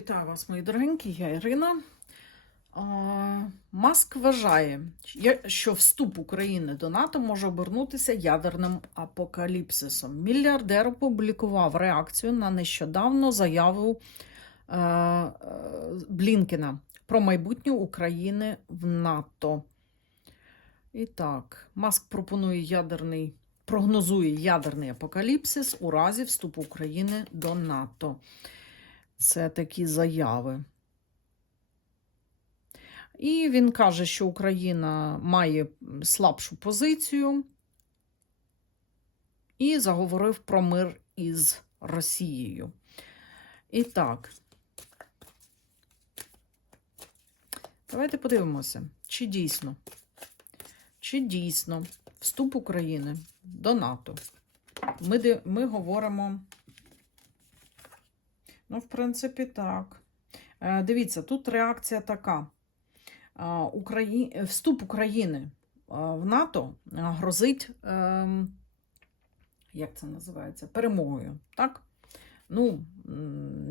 Вітаю вас, мої дорогенькі, я Ірина. Маск вважає, що вступ України до НАТО може обернутися ядерним апокаліпсисом. Мільярдер опублікував реакцію на нещодавну заяву е, е, Блінкена про майбутнє України в НАТО. І так, Маск пропонує ядерний, прогнозує ядерний апокаліпсис у разі вступу України до НАТО. Це такі заяви. І він каже, що Україна має слабшу позицію і заговорив про мир із Росією. І так, давайте подивимося, чи дійсно, чи дійсно вступ України до НАТО. Ми, ми говоримо. Ну, в принципі, так. Е, Дивіться, тут реакція така. Украї... Вступ України в НАТО грозить, ем, як це називається, перемогою. Так? Ну,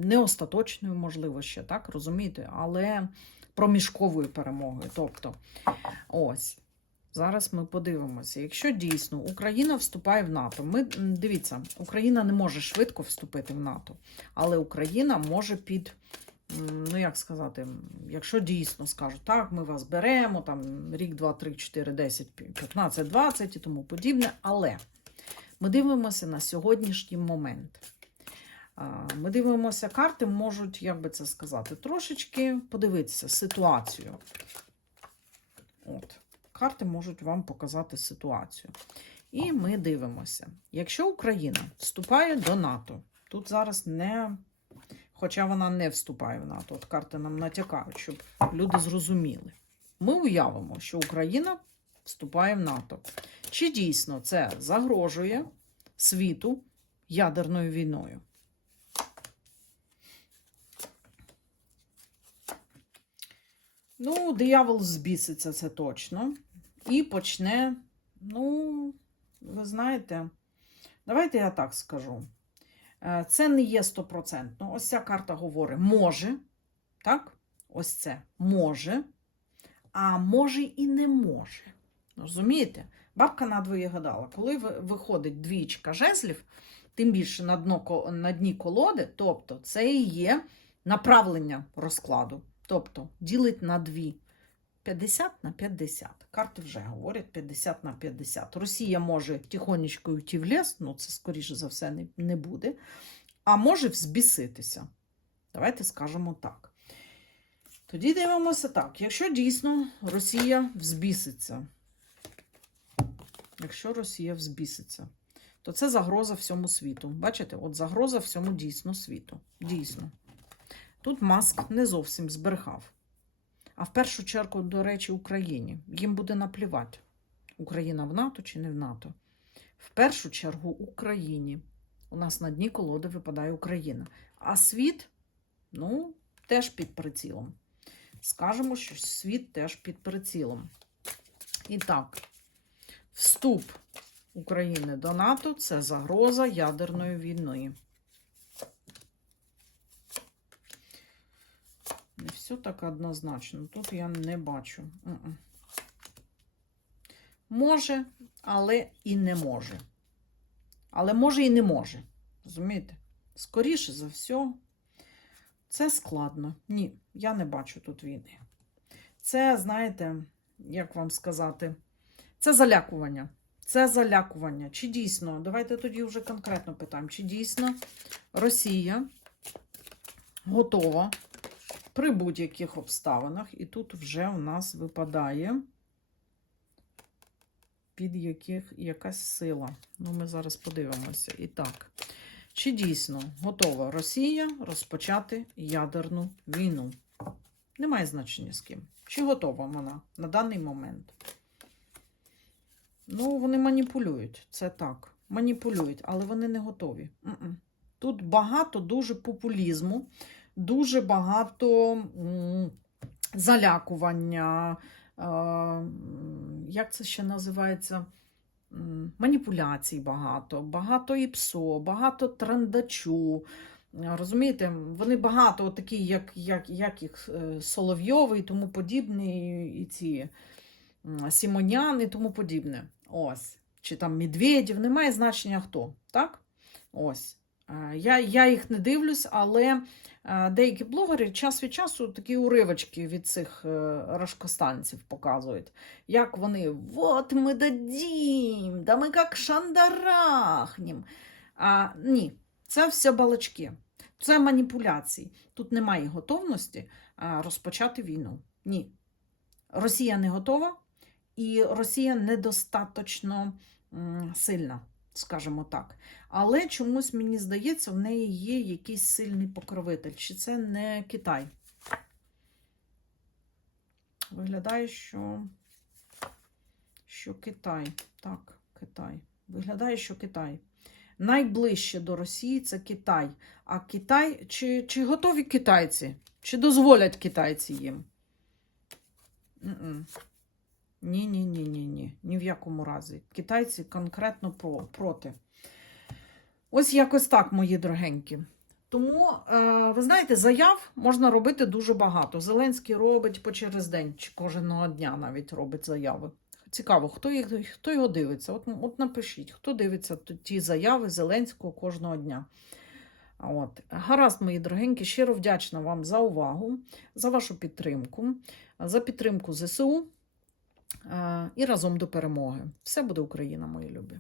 не остаточною, можливо, ще, так, розумієте, але проміжковою перемогою. Тобто, ось. Зараз ми подивимося. Якщо дійсно Україна вступає в НАТО, ми дивіться, Україна не може швидко вступити в НАТО, але Україна може під, ну як сказати, якщо дійсно скажуть, так, ми вас беремо, там рік, два, три, чотири, десять, п'ятнадцять, двадцять і тому подібне. Але ми дивимося на сьогоднішній момент. Ми дивимося, карти можуть, як би це сказати, трошечки подивитися ситуацію. От карти можуть вам показати ситуацію. І ми дивимося. Якщо Україна вступає до НАТО, тут зараз не, хоча вона не вступає в НАТО, от карти нам натякають, щоб люди зрозуміли. Ми уявимо, що Україна вступає в НАТО. Чи дійсно це загрожує світу ядерною війною? Ну, диявол збіситься, це точно. І почне, ну, ви знаєте, давайте я так скажу. Е, Це не є стопроцентно. Ось ця карта говорить, може, так? Ось це може, а може і не може. Розумієте? Бабка надвоє гадала, коли виходить двічка жезлів, тим більше на, дно, на дні колоди, тобто це і є направлення розкладу. Тобто ділить на дві. 50 на 50. Карти вже говорять 50 на 50. Росія може тихонечко йти в ліс, ну це, скоріше за все, не, не буде. А може взбіситися. Давайте скажемо так. Тоді дивимося так. Якщо дійсно Росія взбіситься, якщо Росія взбіситься, то це загроза всьому світу. Бачите, от загроза всьому дійсно світу. Дійсно. Тут Маск не зовсім збрехав. А в першу чергу, до речі, Україні. Їм буде наплівати, Україна в НАТО чи не в НАТО. В першу чергу Україні. У нас на дні колоди випадає Україна. А світ, ну, теж під прицілом. Скажемо, що світ теж під прицілом. І так, вступ України до НАТО це загроза ядерної війни. Не все так однозначно. Тут я не бачу. Може, але і не може. Але може і не може. Розумієте? Скоріше за все, це складно. Ні, я не бачу тут війни. Це, знаєте, як вам сказати, це залякування. Це залякування. Чи дійсно, давайте тоді вже конкретно питаємо, чи дійсно Росія готова при будь-яких обставинах, і тут вже у нас випадає під яких якась сила. Ну, ми зараз подивимося. І так, чи дійсно готова Росія розпочати ядерну війну? Немає значення з ким. Чи готова вона на даний момент? Ну, вони маніпулюють, це так. Маніпулюють, але вони не готові. Тут багато дуже популізму, дуже багато залякування. е, Як це ще називається? Маніпуляцій багато, багато іпсо, багато трандачу, Розумієте, вони багато такі, як, як, як їх е, Соловйови і тому подібне, і, і ці Сімонян і тому подібне. Ось. Чи там Медведєв, немає значення хто. Так? Ось. Е, Я, я їх не дивлюсь, але е, деякі блогери час від часу такі уривочки від цих е, рашкостанців показують. Як вони, от ми дадім, да ми як шандарахнім. А, ні, це все балачки. Це маніпуляції. Тут немає готовності розпочати війну. Ні. Росія не готова, і Росія недостаточно сильна, скажімо так. Але чомусь мені здається, в неї є якийсь сильний покровитель. Чи це не Китай? Виглядає, що, що Китай. Так, Китай. Виглядає, що Китай. Найближче до Росії це Китай. А Китай, чи, чи готові китайці? Чи дозволять китайці їм? М-м. Ні, ні, ні, ні, ні. Ні в якому разі. Китайці конкретно про, проти. Ось якось так, мої дорогенькі. Тому, е, ви знаєте, заяв можна робити дуже багато. Зеленський робить по через день, чи кожного дня навіть робить заяви. Цікаво, хто, їх, хто його дивиться? От, от напишіть, хто дивиться ті заяви Зеленського кожного дня. От. Гаразд, мої дорогенькі, щиро вдячна вам за увагу, за вашу підтримку, за підтримку ЗСУ і разом до перемоги. Все буде Україна, мої любі.